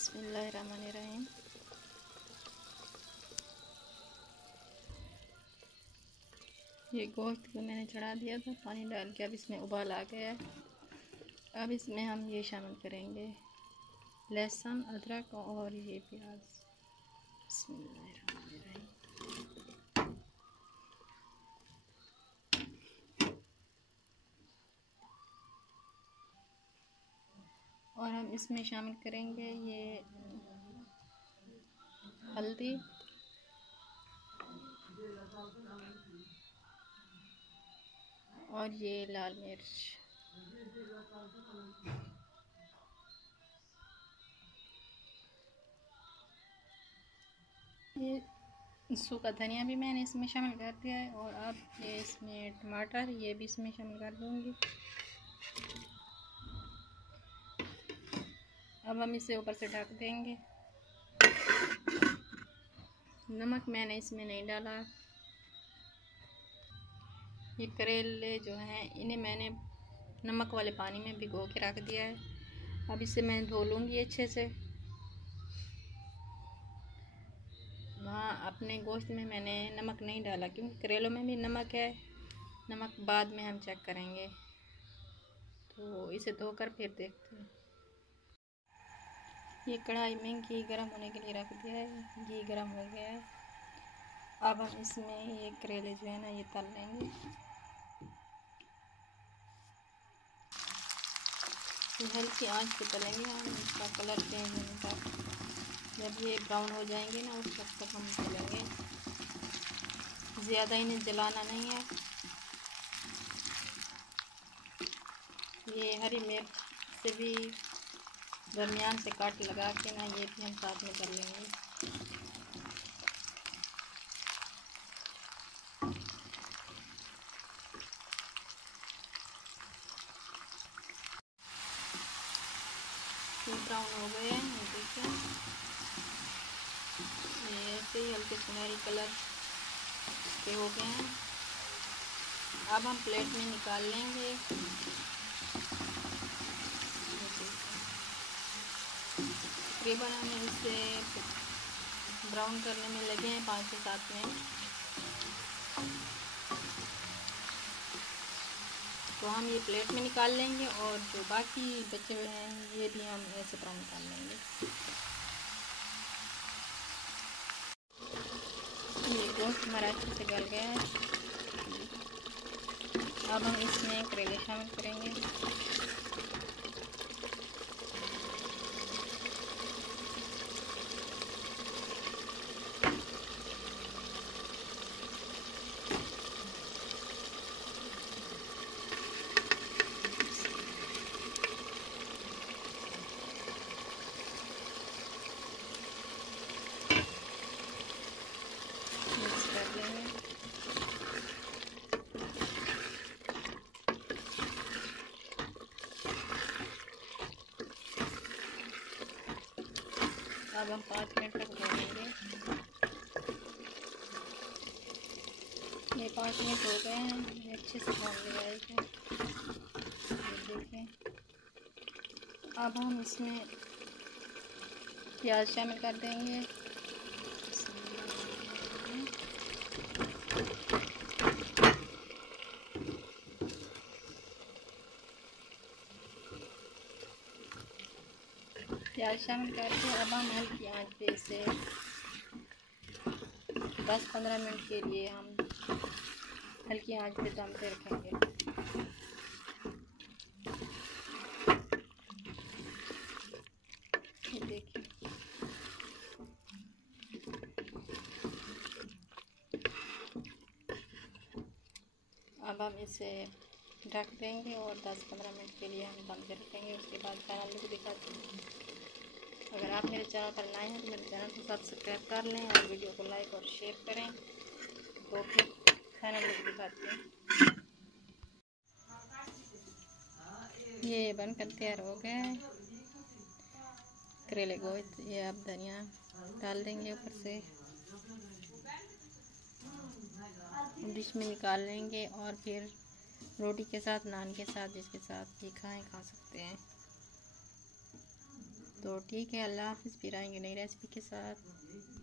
बिस्मिल्लाहिर्रहमानिर्रहीम। ये गोश्त को मैंने चढ़ा दिया था पानी डाल के, अब इसमें उबाल आ गया है। अब इसमें हम ये शामिल करेंगे लहसुन, अदरक और ये प्याज। बिस्मिल्लाहिर्रहमानिर्रहीम। और हम इसमें शामिल करेंगे ये हल्दी, और ये लाल मिर्च। ये सूखा धनिया भी मैंने इसमें शामिल कर दिया है। और अब ये इसमें टमाटर, ये भी इसमें शामिल कर दूँगी। अब हम इसे ऊपर से ढक देंगे। नमक मैंने इसमें नहीं डाला। ये करेले जो हैं इन्हें मैंने नमक वाले पानी में भिगो के रख दिया है। अब इसे मैं धो लूँगी अच्छे से। वहाँ अपने गोश्त में मैंने नमक नहीं डाला क्योंकि करेलों में भी नमक है। नमक बाद में हम चेक करेंगे। तो इसे धोकर फिर देखते हैं। ये कढ़ाई में घी गरम होने के लिए रख दिया है। घी गरम हो गया है। अब हम इसमें ये करेले जो है ना ये तल लेंगे। हल्की आंच पे तलेंगे हम, इसका कलर चेंज होने तक। जब ये ब्राउन हो जाएंगे ना उस वक्त तक हम तलेंगे। ज़्यादा इन्हें जलाना नहीं है। ये हरी मिर्च से भी दरमियान से काट लगा के ना ये भी हम साथ में कर लेंगे। ये ब्राउन हो गए हैं, ये देखिए। ये ऐसे ही हल्के सुनहरी कलर के हो गए हैं। अब हम प्लेट में निकाल लेंगे। तकरीबन हमें इसे ब्राउन करने में लगे हैं 5 से 7 मिनट। तो हम ये प्लेट में निकाल लेंगे और जो बाकी बचे हुए हैं ये भी हम ऐसे ब्राउन निकाल लेंगे। ये गोश्त हमारा अच्छे से गल गया है। अब हम इसमें करेले शामिल करेंगे। मिक्स कर लेंगे। अब हम 5 मिनट तक भूनेंगे। ये 5 मिनट हो गए हैं। ये अच्छे से भून लिया है इसको। ये देखें। अब हम इसमें प्याज शामिल कर देंगे। प्याज शामिल करके अब हम हल्की आंच पे इसे 10-15 मिनट के लिए हम हल्की आंच पे दम पे रखेंगे। ये देखिए। अब हम इसे ढक देंगे और 10-15 मिनट के लिए हम दम पे रखेंगे। उसके बाद चैनल को दिखाते हैं। अगर आप मेरे चैनल पर नए हैं तो मेरे चैनल को सब्सक्राइब कर लें और वीडियो को लाइक और शेयर करें। तो फिर चैनल को दिखाते हैं। ये बनकर तैयार हो गया है करेले गोश्त। ये अब धनिया डाल देंगे ऊपर से, डिश में निकाल लेंगे और फिर रोटी के साथ, नान के साथ, जिसके साथ भी खाएं खा सकते हैं। तो ठीक है, अल्लाह हाफ़िज़। फिर आएंगे नई रेसिपी के साथ।